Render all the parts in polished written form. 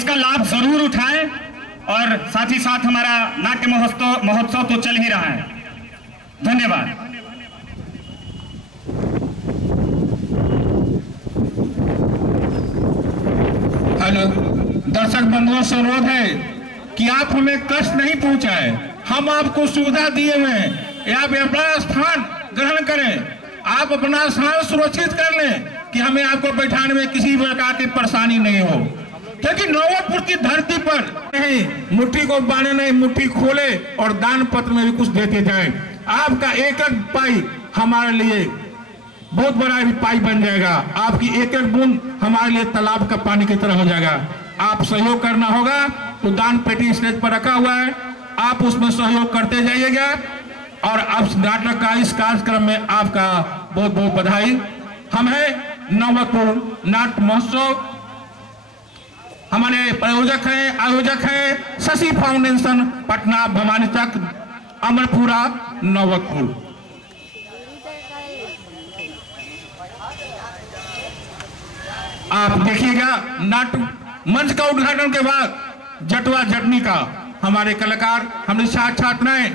इसका लाभ जरूर उठाएं और साथ ही साथ हमारा नाट्य महोत्सव तो चल ही रहा है। धन्यवाद। हेलो, दर्शक बंधुओं से अनुरोध है कि आप हमें कष्ट नहीं पहुंचाएं। हम आपको सुविधा दिए हुए हैं, आप अपना स्थान ग्रहण करें, आप अपना स्थान सुरक्षित कर लें कि हमें आपको बैठाने में किसी प्रकार की परेशानी नहीं हो, क्योंकि नौबतपुर की धरती पर नहीं मुट्ठी को बांधे नहीं, मुट्ठी खोले और दान पत्र में भी कुछ देते जाए। आपका एक एक पाई हमारे लिए बहुत बड़ा पाई बन जाएगा, आपकी एक एक बूंद हमारे लिए तालाब का पानी की तरह हो जाएगा। आप सहयोग करना होगा तो दान पेटी स्टेज पर रखा हुआ है, आप उसमें सहयोग करते जाइएगा। और अब नाटक का इस कार्यक्रम में आपका बहुत बहुत बधाई। हम है नौबतपुर नाट्य महोत्सव, हमारे प्रायोजक हैं आयोजक हैं शशि फाउंडेशन पटना भवानी तक अमरपुरा नौबतपुर। आप देखिएगा नाट्य मंच का उद्घाटन के बाद जटवा जटनी का हमारे कलाकार हमारे छात्राएं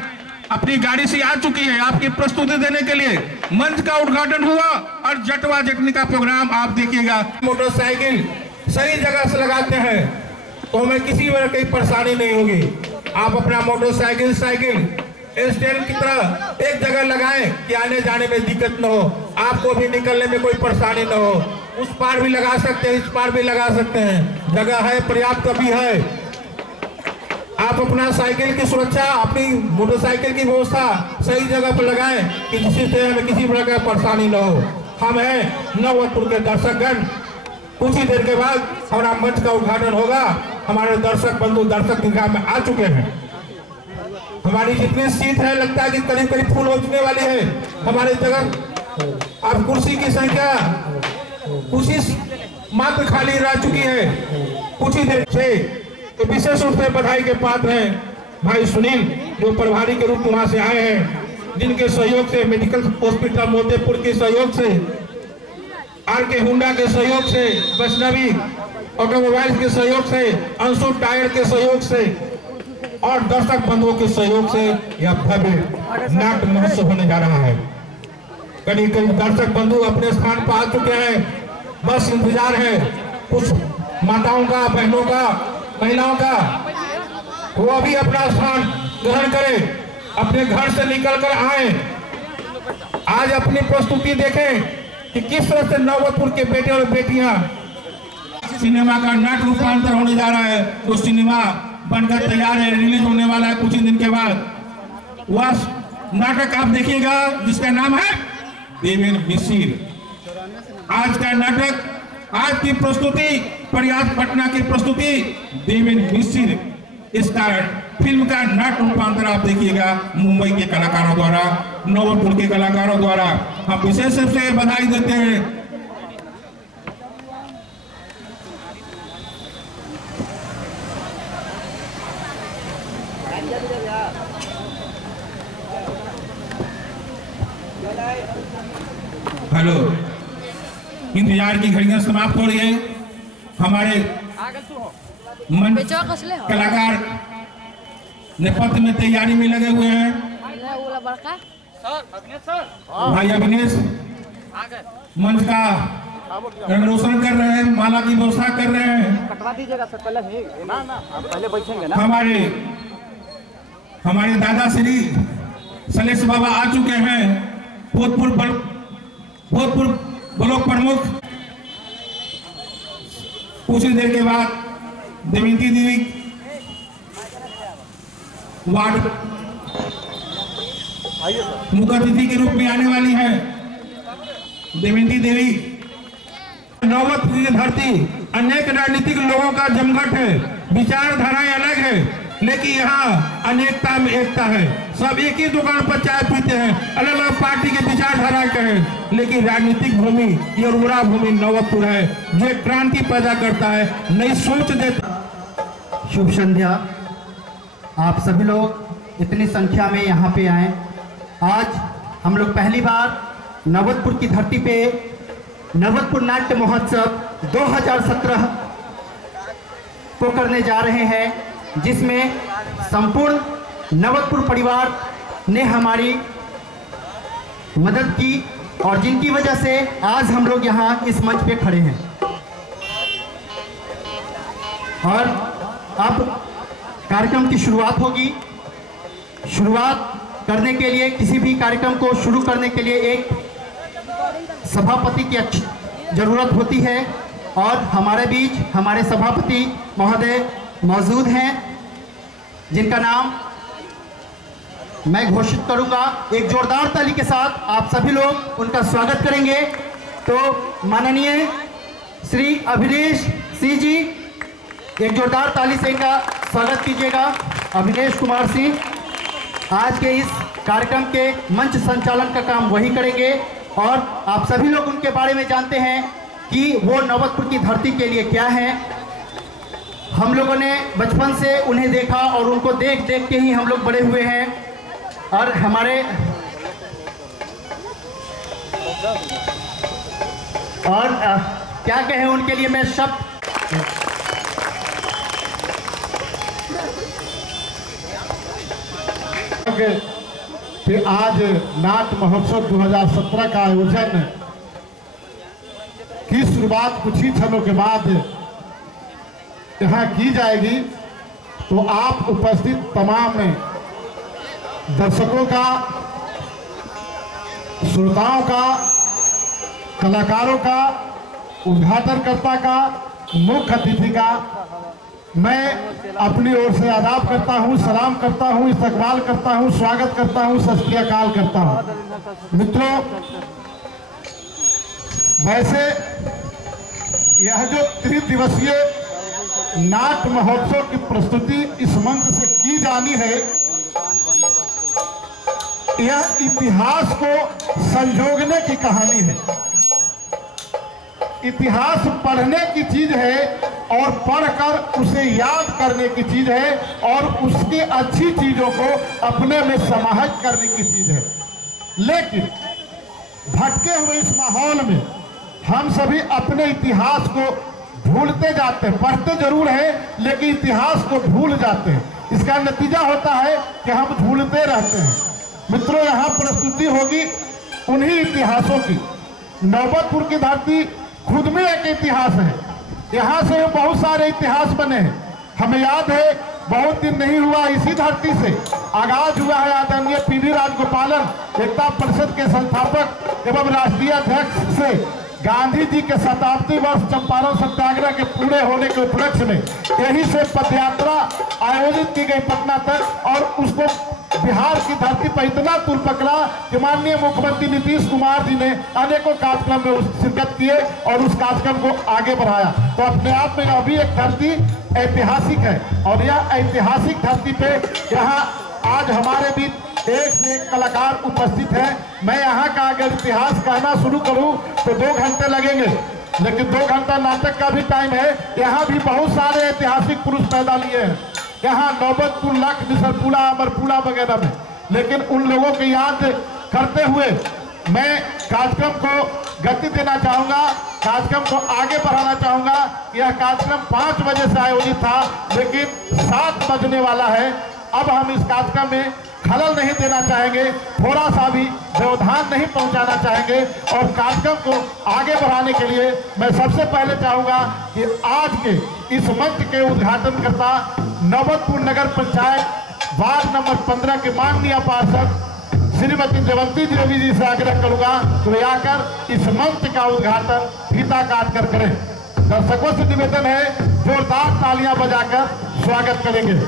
अपनी गाड़ी से आ चुकी है आपकी प्रस्तुति देने के लिए। मंच का उद्घाटन हुआ और जटवा जटनी का प्रोग्राम आप देखिएगा। मोटरसाइकिल सही जगह से लगाते हैं तो हमें किसी तरह की परेशानी नहीं होगी। आप अपना मोटरसाइकिल स्टैंड की तरह एक जगह लगाएं कि आने जाने में दिक्कत न हो, आपको भी निकलने में कोई परेशानी न हो। उस पार भी लगा सकते हैं, इस पार भी लगा सकते हैं, जगह है, पर्याप्त भी है। आप अपना साइकिल की सुरक्षा, अपनी मोटरसाइकिल की व्यवस्था सही जगह पर लगाएं कि जिससे हमें किसी प्रकार की परेशानी न हो। हम हैं नौबतपुर के दर्शकगण, कुछ ही देर के बाद हमारा मंच का उद्घाटन होगा। हमारे दर्शक बंधु दर्शक निगाह में आ चुके हैं। हमारी जितनी सीट है लगता है कि करीब करीब फुल हो चुके वाले हैं हमारी जगह। अब कुर्सी की संख्या कुछ ही मात्र खाली रह चुकी है। कुछ ही देर से तो विशेष रूप से बधाई के पात्र हैं भाई सुनील, जो प्रभारी के रूप में वहां से आए हैं, जिनके सहयोग से मेडिकल हॉस्पिटल मोतीपुर के सहयोग से, आर.के. हुंडा के सहयोग से, वैष्णवी ऑटोमोबाइल के सहयोग से, अंशु टायर के सहयोग से और दर्शक बंधुओं के सहयोग से यह भव्य नाट्य महोत्सव होने जा रहा है। करीब करीब दर्शक बंधु अपने स्थान पर आ चुके हैं, बस इंतजार है कुछ माताओं का, बहनों का, महिलाओं का, वो अभी अपना स्थान ग्रहण करें, अपने घर से निकल कर आए, आज अपनी प्रस्तुति देखें कि किस तरह से नौबतपुर के बेटे और बेटियां सिनेमा का नाट्य रूपांतर होने जा रहा है। तो सिनेमा बनकर तैयार है, रिलीज होने वाला है कुछ ही दिन के बाद। वह नाटक आप देखिएगा जिसका नाम है देवेंद्र मिसिर। आज का नाटक, आज की प्रस्तुति प्रयास पटना की प्रस्तुति देवेंद्र मिसिर। इसका फिल्म का नाट्य रूपांतर आप देखिएगा मुंबई के कलाकारों द्वारा, नौबतपुर के कलाकारों द्वारा। हम विशेष रूप से बधाई देते हैं। हेलो, इंतजार की घड़ियां समाप्त हो रही है। हमारे कलाकार नेपथ्य में तैयारी में लगे हुए हैं। भाई अभिनेश मंच का रंग रोशन कर रहे हैं, माला की व्यवस्था कर रहे हैं। कटवा दीजिएगा सर, पहले बैठेंगे ना। हमारे दादा श्री सलेश बाबा आ चुके हैं, भोजपुर ब्लॉक प्रमुख। कुछ ही देर के बाद देवंती देवी वार्ड मुख्य अतिथि के रूप में आने वाली है। देवंती देवी नौबतपुर की धरती अनेक राजनीतिक लोगों का जमघट है, विचारधाराएं अलग है, लेकिन यहाँ अनेकता में एकता है। सब एक ही दुकान पर चाय पीते हैं, अलग अलग पार्टी के विचारधारा के हैं, लेकिन राजनीतिक भूमि ये उर्वरा भूमि नौबतपुर है, जो क्रांति पैदा करता है, नई सोच देता। शुभ संध्या। आप सभी लोग इतनी संख्या में यहाँ पे आए। आज हम लोग पहली बार नौबतपुर की धरती पे नौबतपुर नाट्य महोत्सव 2017 को करने जा रहे हैं, जिसमें संपूर्ण नवतपुर परिवार ने हमारी मदद की और जिनकी वजह से आज हम लोग यहाँ इस मंच पे खड़े हैं। और अब कार्यक्रम की शुरुआत होगी। शुरुआत करने के लिए, किसी भी कार्यक्रम को शुरू करने के लिए एक सभापति की जरूरत होती है और हमारे बीच हमारे सभापति महोदय मौजूद हैं, जिनका नाम मैं घोषित करूंगा। एक जोरदार ताली के साथ आप सभी लोग उनका स्वागत करेंगे। तो माननीय श्री अभिनेश सिंह जी, एक जोरदार ताली से इनका स्वागत कीजिएगा। अभिनेश कुमार सिंह आज के इस कार्यक्रम के मंच संचालन का काम वही करेंगे और आप सभी लोग उनके बारे में जानते हैं कि वो नवतपुर की धरती के लिए क्या है। हम लोगों ने बचपन से उन्हें देखा और उनको देख देख के ही हम लोग बड़े हुए हैं और हमारे क्या कहें उनके लिए मैं शब्द कि आज नाट्य महोत्सव 2017 का आयोजन की शुरुआत कुछ ही क्षणों के बाद यहाँ की जाएगी। तो आप उपस्थित तमाम दर्शकों का, श्रोताओं का, कलाकारों का, उद्घाटनकर्ता का, मुख्य अतिथि का मैं अपनी ओर से आदाब करता हूं, सलाम करता हूं, इस्तकबाल करता हूं, स्वागत करता हूं, सत श्री अकाल करता हूं। मित्रों, वैसे यह जो त्रिदिवसीय नाट्य महोत्सव की प्रस्तुति इस मंच से की जानी है, यह इतिहास को संजोगने की कहानी है। इतिहास पढ़ने की चीज है और पढ़कर उसे याद करने की चीज है और उसकी अच्छी चीजों को अपने में समाहित करने की चीज है। लेकिन भटके हुए इस माहौल में हम सभी अपने इतिहास को भूलते जाते हैं। पढ़ते जरूर हैं लेकिन इतिहास को भूल जाते हैं। इसका नतीजा होता है कि हम भूलते रहते हैं। मित्रों, यहाँ प्रस्तुति होगी उन्हीं इतिहासों की। नौबतपुर की धरती खुद में एक इतिहास है। यहाँ से बहुत सारे इतिहास बने हैं। हमें याद है बहुत दिन नहीं हुआ इसी धरती से आगाज हुआ है आदरणीय पीवी राजगोपालन एकता परिषद के संस्थापक एवं राष्ट्रीय अध्यक्ष से गांधी जी के शताब्दी वर्ष चंपारण सत्याग्रह के पूरे होने के उपलक्ष्य में यहीं से पदयात्रा आयोजित की गई पटना तक और उसको बिहार की धरती पर इतना तुल पकड़ा कि माननीय मुख्यमंत्री नीतीश कुमार जी ने अनेकों कार्यक्रम में शिरकत किए और उस कार्यक्रम को आगे बढ़ाया। तो अपने आप में अभी एक धरती ऐतिहासिक है और यह ऐतिहासिक धरती पे यहाँ आज हमारे बीच एक से एक कलाकार उपस्थित है। मैं यहाँ का अगर इतिहास कहना शुरू करूँ तो 2 घंटे लगेंगे, लेकिन 2 घंटा नाटक का भी टाइम है। यहाँ भी बहुत सारे ऐतिहासिक पुरुष पैदा लिए हैं, यहाँ नौबतपुर, लख, निसरपुरा, अमरपुरा वगैरह में। लेकिन उन लोगों की याद करते हुए मैं कार्यक्रम को गति देना चाहूँगा, कार्यक्रम को आगे बढ़ाना चाहूँगा। यह कार्यक्रम 5 बजे से आयोजित था लेकिन 7 बजने वाला है। अब हम इस कार्यक्रम में खलल नहीं देना चाहेंगे, थोड़ा सा भी व्यवधान नहीं पहुंचाना चाहेंगे और कार्यक्रम को आगे बढ़ाने के लिए मैं सबसे पहले चाहूंगा कि आज के इस मंच के उद्घाटनकर्ता नौबतपुर नगर पंचायत वार्ड नंबर 15 के माननीय पार्षद श्रीमती देवंती देवी जी से आग्रह करूंगा कि वे आकर इस मंच का उद्घाटन फीता काट कर करें। दर्शकों से निवेदन है जोरदार तालियां बजाकर स्वागत करेंगे।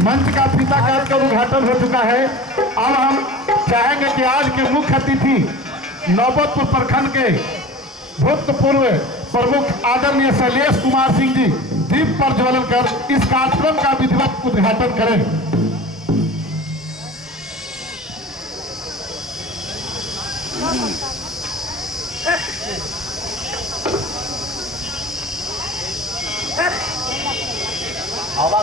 मंच का फीता काट कर उद्घाटन हो चुका है। अब हम चाहेंगे कि आज के मुख्य अतिथि नौबतपुर प्रखंड के भूतपूर्व प्रमुख आदरणीय शैलेश कुमार सिंह जी दीप प्रज्वलन कर इस कार्यक्रम का विधिवत उद्घाटन करें। हवा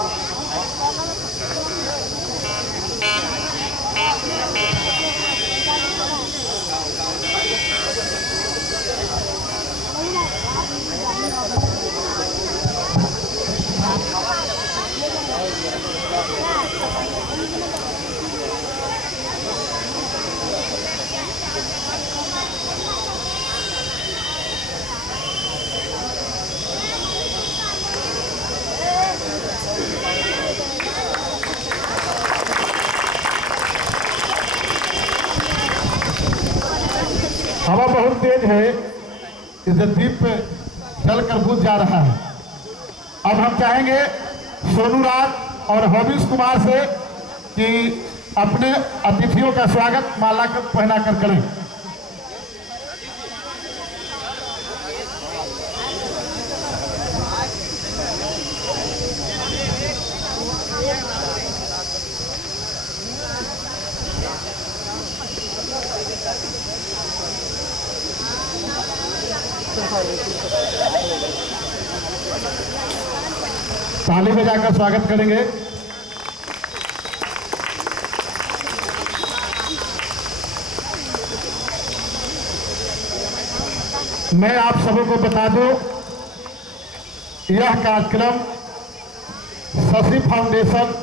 बहुत तेज है, इस द्वीप पे चलकर बुझ जा रहा है। अब हम चाहेंगे सोनू राज और हॉबिस कुमार से कि अपने अतिथियों का स्वागत माला पहना कर करें। ताली बजाकर स्वागत करेंगे। मैं आप सबों को बता दूं, यह कार्यक्रम शशि फाउंडेशन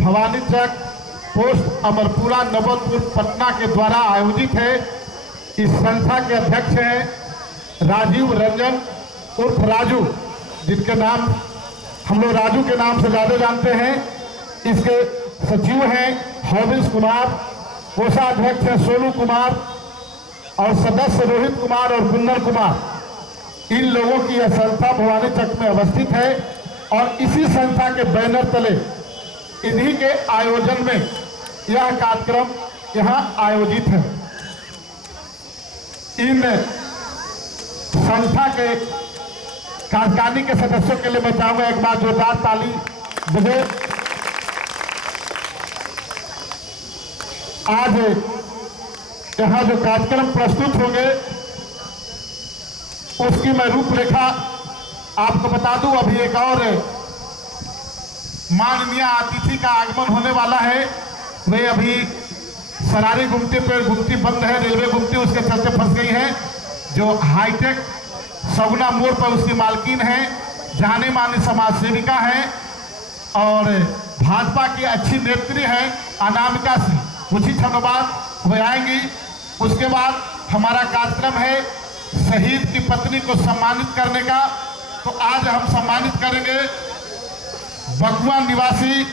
भवानी चक पोस्ट अमरपुरा नवलपुर पटना के द्वारा आयोजित है। इस संस्था के अध्यक्ष हैं राजीव रंजन उर्फ राजू, जिनके नाम हम लोग राजू के नाम से ज्यादा जानते हैं। इसके सचिव हैं हॉबिस कुमार, कोषाध्यक्ष हैं सोनू कुमार और सदस्य रोहित कुमार और गुन्नर कुमार। इन लोगों की यह संस्था भवानी चक में अवस्थित है और इसी संस्था के बैनर तले इन्हीं के आयोजन में यह कार्यक्रम यहाँ आयोजित है। इन संस्था के कार्यकारिणी के सदस्यों के लिए मैं चाहूंगा एक बार जोरदार ताली बजे। आज यहाँ जो कार्यक्रम प्रस्तुत होंगे उसकी मैं रूपरेखा आपको बता दूं। अभी एक और माननीय अतिथि का आगमन होने वाला है। वे अभी सरारी गुमटी पे गुमटी बंद है, रेलवे गुमटी उसके चलते फंस गई है। जो हाईटेक सगुना मोड़ पर उसकी मालकिन है, जाने मानी समाज सेविका है और भाजपा की अच्छी नेत्री है अनामिका सिंह। कुछ ही क्षणों बाद वे आएंगी। उसके बाद हमारा कार्यक्रम है शहीद की पत्नी को सम्मानित करने का। तो आज हम सम्मानित करेंगे बकुआ निवासी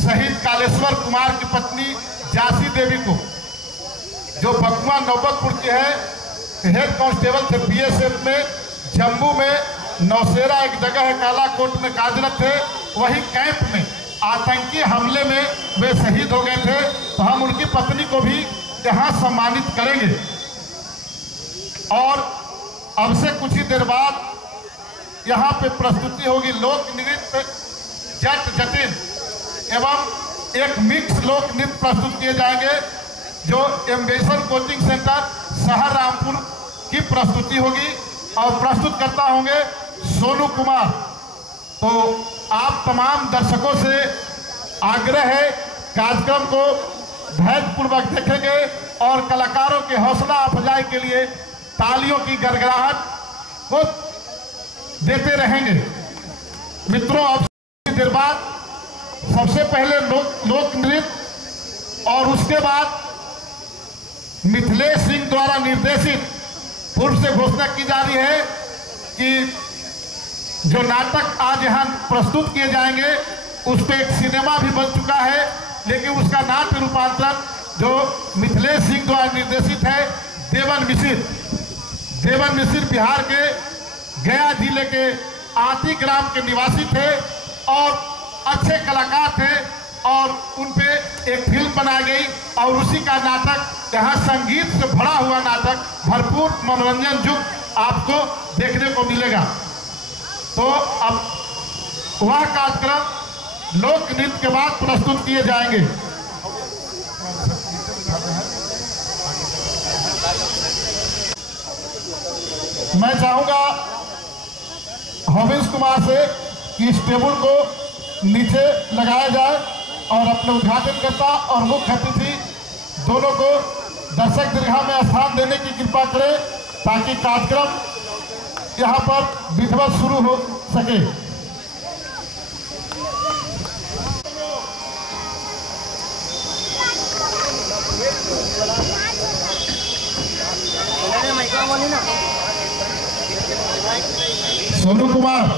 शहीद कालेश्वर कुमार की पत्नी जासी देवी को, जो बकुआ नौबतपुर की है। हेड कांस्टेबल थे बीएसएफ में, जम्मू में नौशेरा एक जगह है कालाकोट में कार्यरत थे। वही कैंप में आतंकी हमले में वे शहीद हो गए थे। तो हम उनकी पत्नी को भी यहाँ सम्मानित करेंगे। और अब से कुछ ही देर बाद यहाँ पे प्रस्तुति होगी लोक नृत्य जट जटिन एवं एक मिक्स लोक नृत्य प्रस्तुत किए जाएंगे, जो एम्बेसडर कोचिंग सेंटर शहर रामपुर की प्रस्तुति होगी और प्रस्तुत करता होंगे सोनू कुमार। तो आप तमाम दर्शकों से आग्रह है कार्यक्रम को धैर्यपूर्वक देखेंगे और कलाकारों के हौसला अफजाई के लिए तालियों की गड़गड़ाहट को देते रहेंगे। मित्रों, अब देर बाद सबसे पहले लोक नृत्य और उसके बाद मिथिलेश सिंह द्वारा निर्देशित पूर्व से घोषणा की जा रही है कि जो नाटक आज यहाँ प्रस्तुत किए जाएंगे उस पर एक सिनेमा भी बन चुका है, लेकिन उसका नाट्य रूपांतरण जो मिथिलेश सिंह द्वारा निर्देशित है देवन मिसिर। देवन मिसिर बिहार के गया जिले के आती ग्राम के निवासी थे और अच्छे कलाकार थे और उन पे एक फिल्म बनाई गई और उसी का नाटक यहाँ संगीत से भरा हुआ नाटक भरपूर मनोरंजन युक्त आपको देखने को मिलेगा। तो अब वह कार्यक्रम लोक नृत्य के बाद प्रस्तुत किए जाएंगे। मैं चाहूंगा भवेश कुमार से कि इस टेबल को नीचे लगाया जाए और अपने उद्घाटन करता और मुख्य अतिथि दोनों को दर्शक दीर्घा में स्थान देने की कृपा करें ताकि कार्यक्रम यहाँ पर विधिवत शुरू हो सके। सोनू कुमार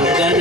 कंगन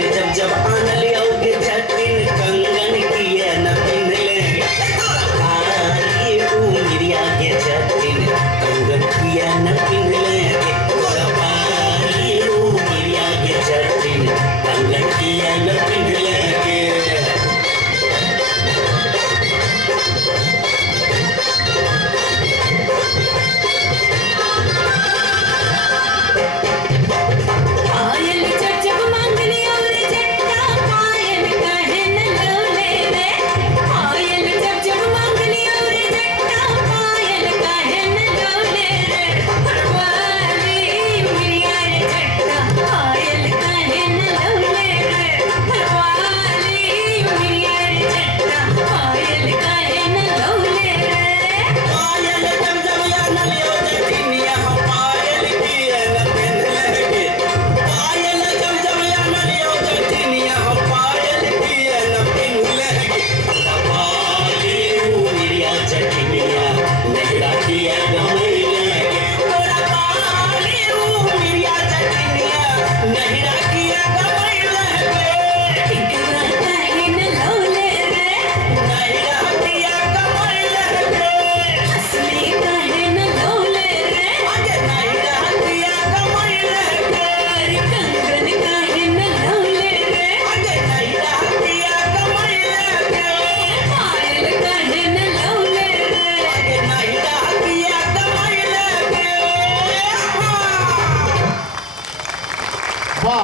वाह।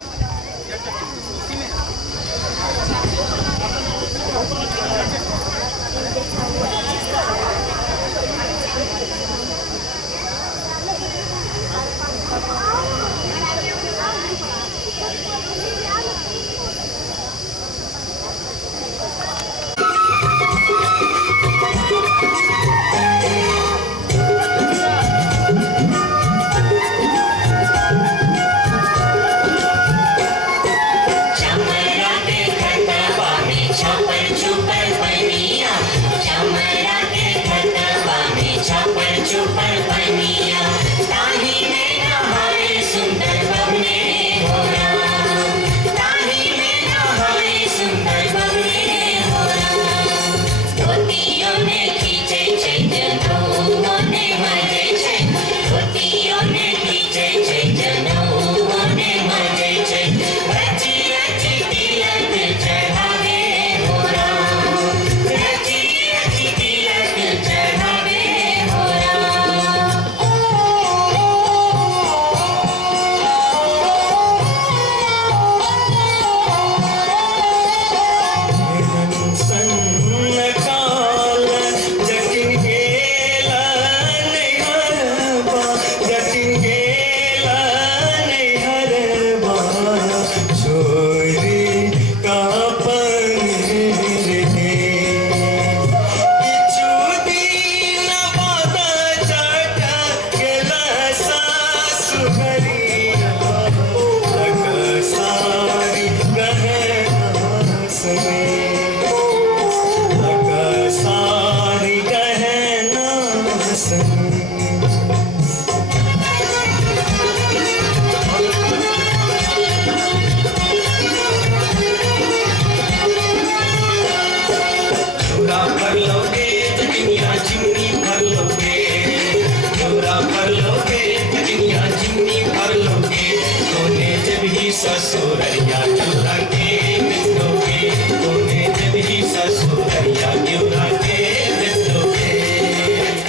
ससुरैया चूरा के मित्रोगे, तूने जब ही ससुरैया चूरा के मित्रोगे।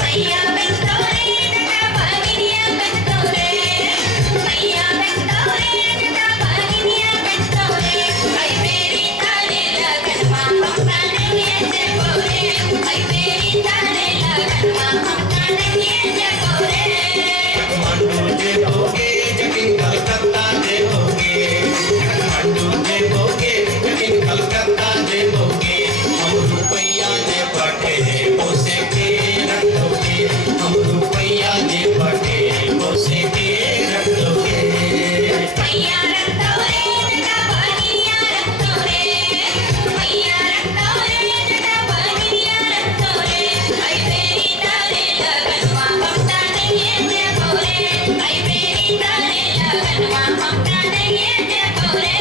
भैया मित्रोगे नटा भागिनिया मित्रोगे, भैया मित्रोगे नटा भागिनिया मित्रोगे। भाई मेरी तारे लगनवा हम तानेंगे जगोरे, भाई मेरी तारे लगनवा हम तानेंगे जगोरे। काठमांडू देखोगे जगिन कलकत्ता देखोगे, काठमांडू देखोगे जगिन कलकत्ता देखोगे। हम रुपया दे पटे पोसे के रखोगे, हम रुपया दे पटे पोसे के रखोगे। भैया रखोरे नटा भागिनिया रखोरे, भैया रखोरे नटा भागिनिया रखोरे। भाई मेरी तारे लगनवा हम तानेंगे जगोरे, भाई मेरी तारे लगनवा हम तानेंगे जगोरे।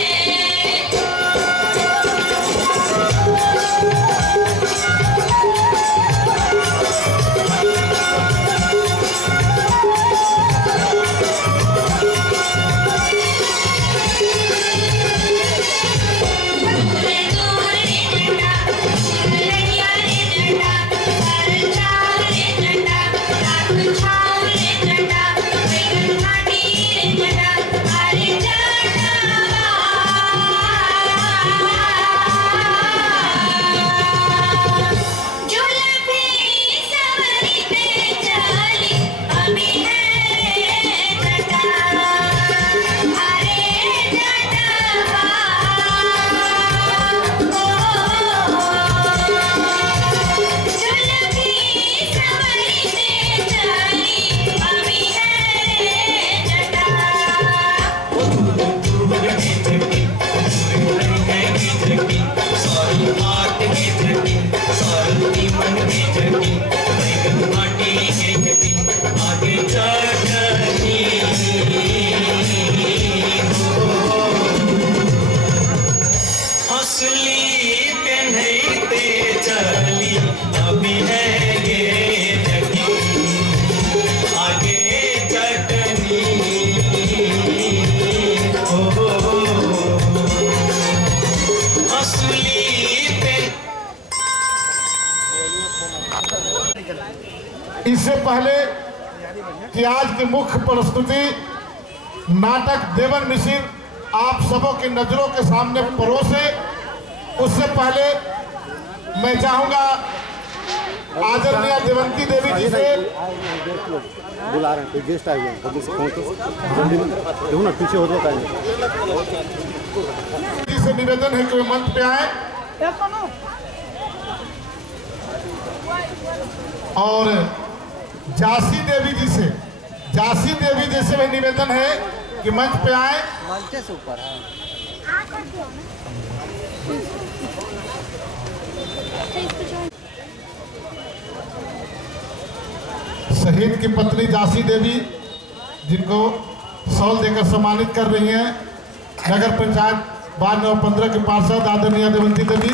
इससे पहले कि आज की मुख्य प्रस्तुति नाटक देवन मिश्र आप सबों की नजरों के सामने परोसे। उससे पहले मैं चाहूंगा आदरणीय देवंती देवी जी से बुला रहे हैं, कोई गेस्ट आए हुए हैं, जल्दी से पहुंचो, देखो ना पीछे हो जाता है। जी से निवेदन है कि वे मंच पे आए और झांसी देवी जी से भी निवेदन है कि मंच पे आए। मंच से ऊपर है। शहीद की पत्नी झांसी देवी जिनको शॉल देकर सम्मानित कर रही हैं, नगर पंचायत वार्ड नंबर 15 के पार्षद आदरणीय देवंती देवी।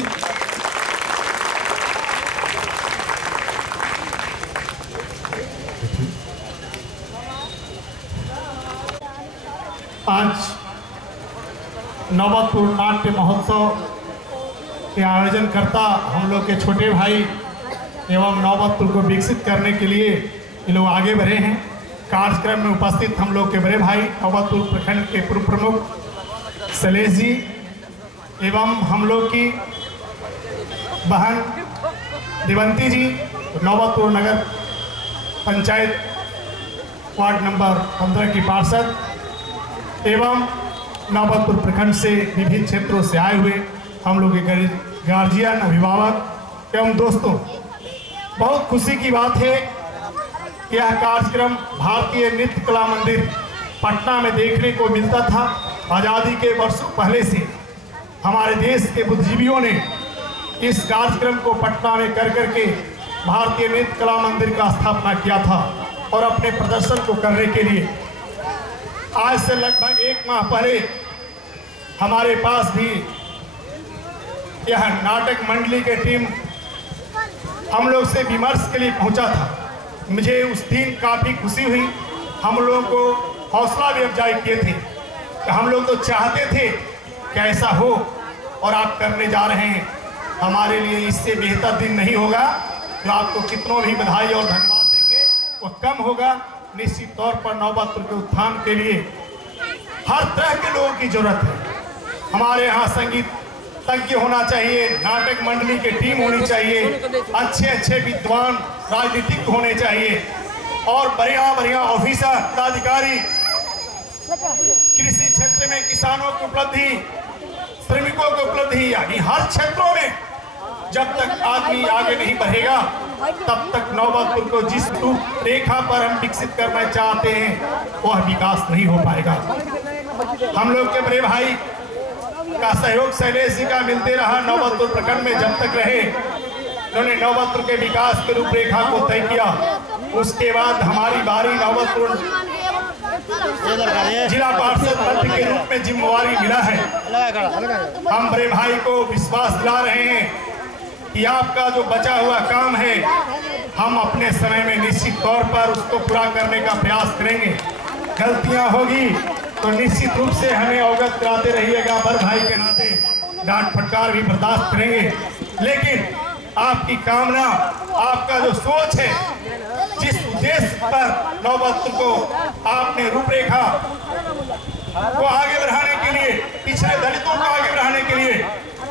आज नौबतपुर नाट्य महोत्सव के आयोजन करता हम लोग के छोटे भाई एवं नौबतपुर को विकसित करने के लिए ये लोग आगे बढ़े हैं। कार्यक्रम में उपस्थित हम लोग के बड़े भाई नौबतपुर प्रखंड के पूर्व प्रमुख शैलेश जी एवं हम लोग की बहन देवंती जी, नौबतपुर नगर पंचायत वार्ड नंबर 15 की पार्षद एवं नौबतपुर प्रखंड से विभिन्न क्षेत्रों से आए हुए हम लोग के गार्जियन, अभिभावक एवं दोस्तों, बहुत खुशी की बात है कि यह कार्यक्रम भारतीय नृत्य कला मंदिर पटना में देखने को मिलता था। आज़ादी के वर्षों पहले से हमारे देश के बुद्धिजीवियों ने इस कार्यक्रम को पटना में कर करके भारतीय नृत्य कला मंदिर का स्थापना किया था और अपने प्रदर्शन को करने के लिए आज से लगभग 1 माह पहले हमारे पास भी यह नाटक मंडली की टीम हम लोग से विमर्श के लिए पहुंचा था। मुझे उस दिन काफ़ी खुशी हुई। हम लोगों को हौसला भी अफजाई किए थे कि हम लोग तो चाहते थे कि ऐसा हो और आप करने जा रहे हैं। हमारे लिए इससे बेहतर दिन नहीं होगा। जो आपको कितनों भी बधाई और धन्यवाद देंगे वो कम होगा। निश्चित तौर पर नौबतपुर के उत्थान के लिए हर तरह के लोगों की जरूरत है। हमारे यहाँ संगीत तज्ञ होना चाहिए, नाटक मंडली की टीम होनी चाहिए, अच्छे विद्वान राजनीतिक होने चाहिए और बढ़िया ऑफिसर, पदाधिकारी, कृषि क्षेत्र में किसानों की उपलब्धि, श्रमिकों की उपलब्धि, यानी हर क्षेत्रों में जब तक आदमी आगे नहीं बढ़ेगा तब तक नौबतपुर को जिस रेखा पर हम विकसित करना चाहते हैं वह विकास नहीं हो पाएगा। हम लोग के बड़े भाई का सहयोग शैलेश जी का मिलते रहा। नौबतपुर प्रखंड में जब तक रहे उन्होंने नौबतपुर के विकास की रूपरेखा को तय किया। उसके बाद हमारी बारी नौबतपुर जिला पार्षद पद के रूप में जिम्मेवारी मिला है। हम बड़े भाई को विश्वास दिला रहे हैं कि आपका जो बचा हुआ काम है हम अपने समय में निश्चित तौर पर उसको पूरा करने का प्रयास करेंगे। गलतियां होगी तो निश्चित रूप से हमें अवगत कराते रहिएगा। बड़ भाई के नाते डांट फटकार भी बर्दाश्त करेंगे, लेकिन आपकी कामना, आपका जो सोच है, जिस उद्देश्य पर नौबतपुर को आपने रूपरेखा को आगे बढ़ाने के लिए, पिछड़े दलितों को आगे बढ़ाने के लिए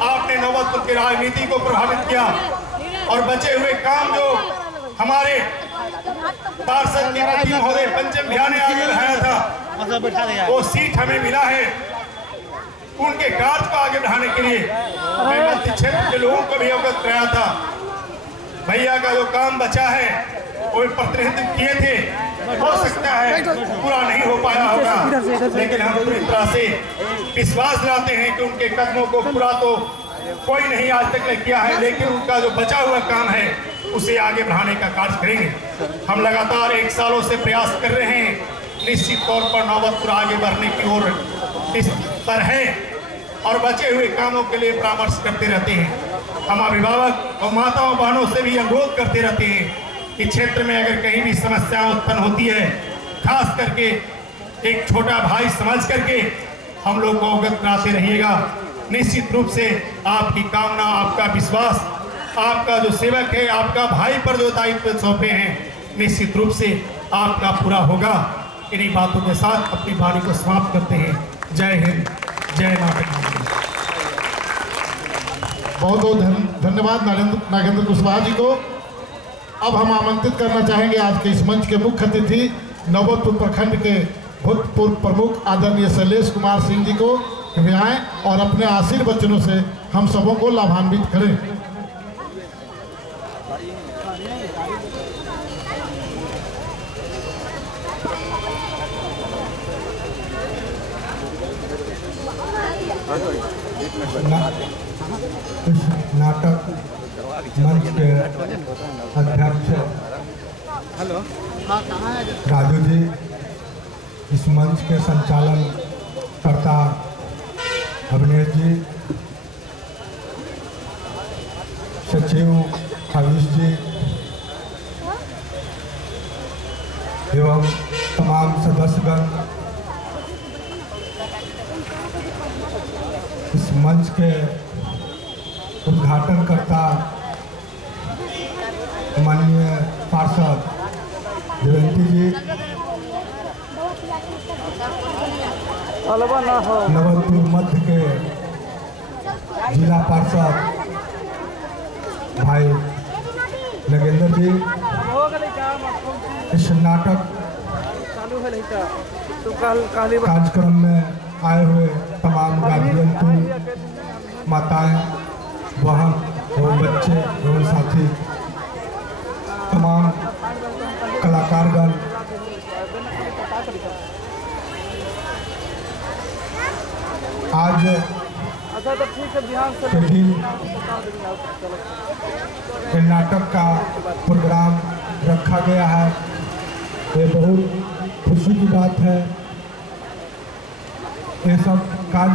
आपने नौबतपुर की राजनीति को प्रभावित किया और बचे हुए काम जो हमारे पार्षद के प्रति महोदय पंचम ध्यान ने आगे बढ़ाया था, वो सीट हमें मिला है। उनके कार्य को आगे बढ़ाने के लिए मैं मध्य क्षेत्र के लोगों को भी अवगत कराया था। भैया का जो काम बचा है वो प्रतिनिधित्व किए थे, हो सकता है पूरा नहीं हो पाया होगा, लेकिन हम पूरी तरह से विश्वास दिलाते हैं कि उनके कदमों को पूरा तो कोई नहीं आज तक ने किया है, लेकिन उनका जो बचा हुआ काम है उसे आगे बढ़ाने का कार्य करेंगे। हम लगातार 1 सालों से प्रयास कर रहे हैं। निश्चित तौर पर नौबतपुर आगे बढ़ने की ओर इस पर है और बचे हुए कामों के लिए परामर्श करते रहते हैं। हम अभिभावक और माताओं बहनों से भी अनुरोध करते रहते हैं कि क्षेत्र में अगर कहीं भी समस्या उत्पन्न होती है, खास करके एक छोटा भाई समझ करके हम लोग को अवगत कराते रहिएगा। निश्चित रूप से आपकी कामना, आपका विश्वास, आपका जो सेवक है, आपका भाई पर जो दायित्व सौंपे हैं, निश्चित रूप से आपका पूरा होगा। इन्हीं बातों के साथ अपनी वाणी को समाप्त करते हैं। जय हिंद। जय नाटक मंडली। बहुत बहुत धन्यवाद नागेंद्र कुशवाहा जी को। अब हम आमंत्रित करना चाहेंगे आज के इस मंच के मुख्य अतिथि नवलपुर प्रखंड के भूतपूर्व प्रमुख आदरणीय शैलेश कुमार सिंह जी को कि वे आएं और अपने आशीर्वचनों से हम सबों को लाभान्वित करें। इस नाटक मंच के अध्यक्ष राजू जी, इस मंच के संचालन करता अभिनेश जी, सचिव हरीश जी एवं तमाम सदस्यगण, इस मंच के उद्घाटनकर्ता माननीय पार्षद देवंती जी, नवलपुर मध्य के जिला पार्षद भाई नगेंद्र जी, इस नाटक कार्यक्रम में आए हुए तमाम गार्जियन को, माताएं, बहन एवं बच्चे एवं साथी, तमाम कलाकारगण, आज के दिन नाटक का प्रोग्राम रखा गया है। ये बहुत खुशी की बात है। ये सब कार्य